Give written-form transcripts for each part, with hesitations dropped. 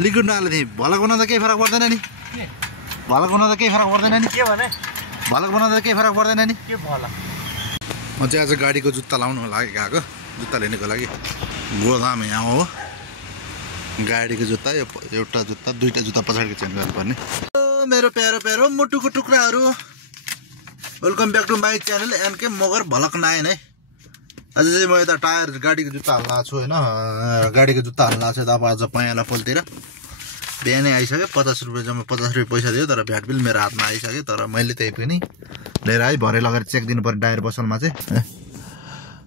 liquid नहाले थिएँ भलक बनाउँदा केही फरक पर्दैन नि भलक बनाउँदा केही फरक पर्दैन नि के भने भलक बनाउँदा केही फरक पर्दैन नि के भला म चाहिँ आज गाडीको जुत्ता लाउनु लागि गएको जुत्ता लिनुको लागि गोदाम यहाँ हो गाडीको जुत्ता एउटा जुत्ता दुईटा जुत्ता पछाडि चेन्ज गर्नुपर्ने मेरो प्यारो प्यारो मुटुको टुक्राहरू welcome back to my channel NK Magar भलक नायन है आज चाहिँ म यता टायर गाडीको जुत्ता हाल्न आएको छु होइन गाडीको जुत्ता हाल्न आएको छु अब आज पयाँला पोलतिर बिहानै आइसक्यो 50 रुपियाँ जम्मा 50 रुपियाँ पैसा दियो तर भ्याट बिल मेरो हातमा आइसक्यो तर मैले त्यही पनि लिएर आइ भरे लगेर चेक दिनु पर्यो टायर पसलमा चाहिँ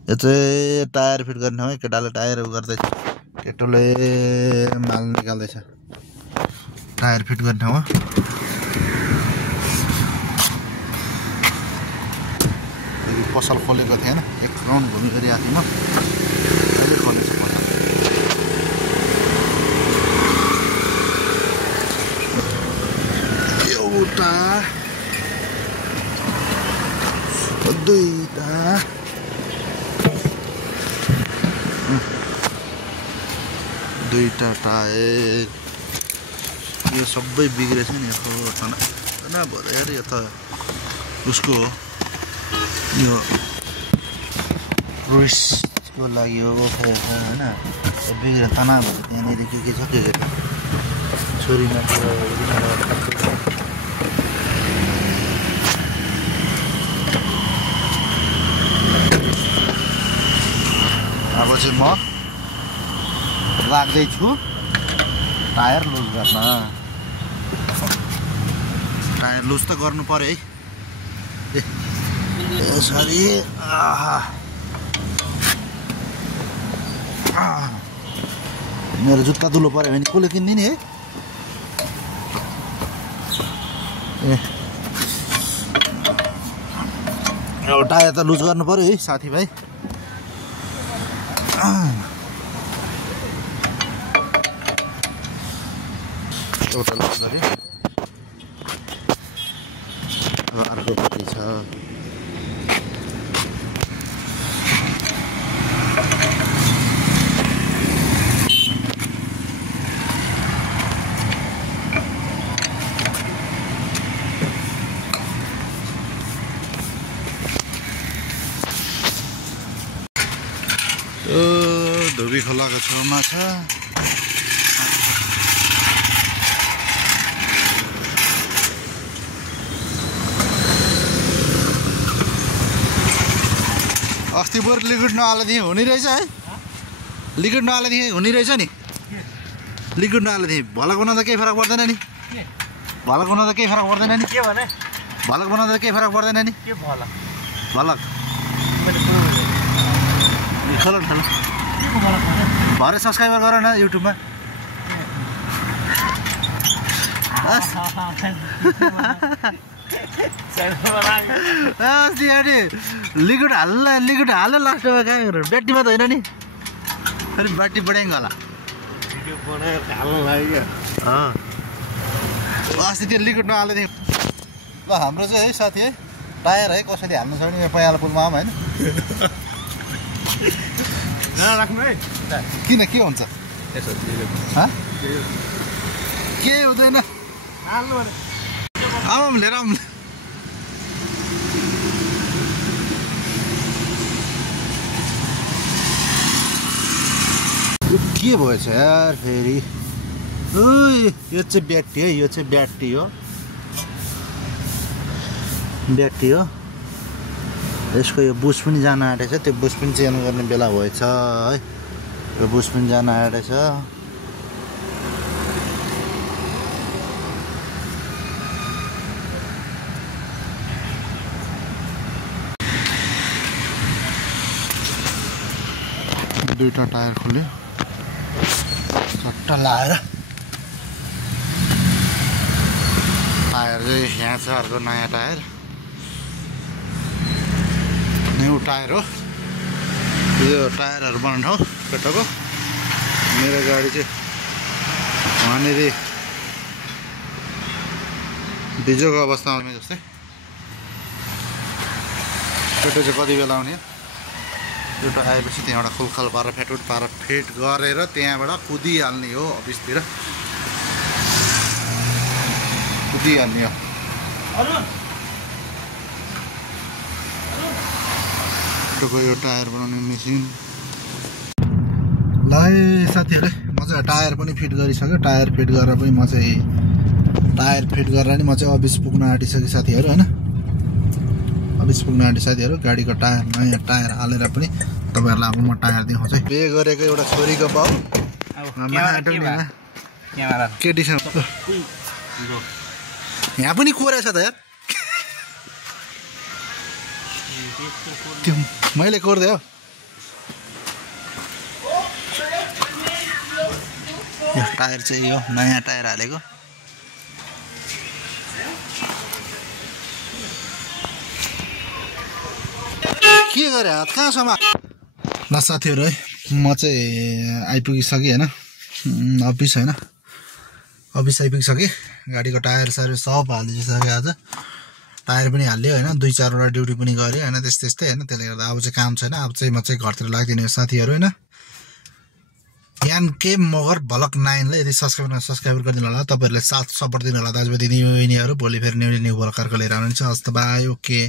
यो चाहिँ टायर फिट गर्ने ठाउँ है केटाले टायर गर्दैछ केटोले माल निकाल्दैछ टायर फिट गर्ने ठाउँमा पसल खोलेको थिएन एक राउन्ड घुमी गरिरहेको थिएँ म अहिले खोलेछ पसल एउटा दुईटा दुईटा टायर यो सबै बिग्रेछ नि यो तना भयो यार यो त उसको हो यो रुसको लागि हो होइन बिग्रेर तना भयो त्यहाँनिर के छ के छोरीमा अब चाहिँ म राख्दैछु टायर लुज गर्न टायर लुज त गर्नु पर्यो है यसरी मेरो जुत्ता धुलो पर्यो भने कसले किनिदिने है अब टायर त लुज गर्नु पर्यो है साथीभाइ एउटा लुज गरे अर्को पट्टि छ धोबी खोलाको छेउमा छ अस्ति बरु लिक्विड नहाल्दाखेरि हुने रहेछ है लिक्विड नहाल्दाखेरि हुने रहेछ नि लिक्विड नहाल्दाखेरि भलक बनाउँदा केही फरक पर्दैन नि भलक बनाउँदा केही फरक पर्दैन नि के भने भलक बनाउँदा केही फरक पर्दैन नि के भला भलक खोल भरे सब्सक्राइबर गर न युट्युबमा लिक्विड हाल्न लास्टमा कहाँ ब्याट्रीमा त होइन नि फेरि ब्याट्री बढाइङ होला अस्ति त्यो लिक्विड नहाल्दै थिएँ ल हाम्रो चाहिँ है साथी है टायर है कसैले हाल्नु छ भने पयाँला पुलमा आऊँ होइन राख्नु है किन के हुन्छ के हुँदैन आउँ लिएर आउँ के भएछ यार फेरि यो चाहिँ ब्याट्री है यो चाहिँ ब्याट्री हो यसको यो बुस पनि जान आँटेछ त्यो बुस पनि चेन्ज गर्ने बेला भएछ है यो बुस पनि जान आँटेछ दुईटा टायर खोल्यो चट्टा लाएर टायर चाहिँ यहाँ छ अर्को नयाँ टायर न्यू टायर हो यो टायरहरू बनाउने ठाउँ केटाको मेरो गाडी चाहिँ वहाँनिर बिजोको अवस्थामा जस्तै केटो चाहिँ कति बेला आउने एउटा आएपछि त्यहाँबाट खुलखाल पारेर फिट गरेर त्यहाँबाट कुदिहाल्ने हो अफिसतिर कुदिहाल्ने हो यो टायर बनाउने मेसिन ल साथीहरु म चाहिँ टायर पनि फिट गरिसक्यो टायर फिट गरेर पनि म चाहिँ टायर फिट गरेर नि म चाहिँ अफिस पुग्न आँटिसके साथीहरु हैन अफिस पुग्न आँटे साथीहरु गाडीको टायर नयाँ टायर हालेर पनि तपाईहरुलाई अब म टायर देखाउँछु पे गरेको एउटा छोरीको बाउ केटीसँग यहाँ पनि कोरेछ त यार त्यो मैले कोर्दै हो यो टायर चाहिँ यो नयाँ टायर हालेको के गरे हात कहाँसम्म ल साथीहरु है म चाहिँ आइपुगिसकेँ हैन अफिस हैन अफिस आइपुगिसकेँ गाडीको टायर सायर सब हालिसकेँ आज टायर पनि हाल्यो हैन 2-4 वटा ड्युटी पनि गर्यो हैन त्यस्तै हैन त्यसले गर्दा अब चाहिँ काम छैन अब चाहिँ म चाहिँ घरतिर लाग्दिने साथीहरु हैन यान के मगर भलक 9 लाई यदि सब्स्क्राइब गरिदिनु होला तपाईहरुले साथ सपोर्ट दिनु होला दाजुभाइ दिदीबहिनीहरु भोलि फेरि न्यू भलकरको लिएर आउनुहुन्छ हस्त बाइ ओके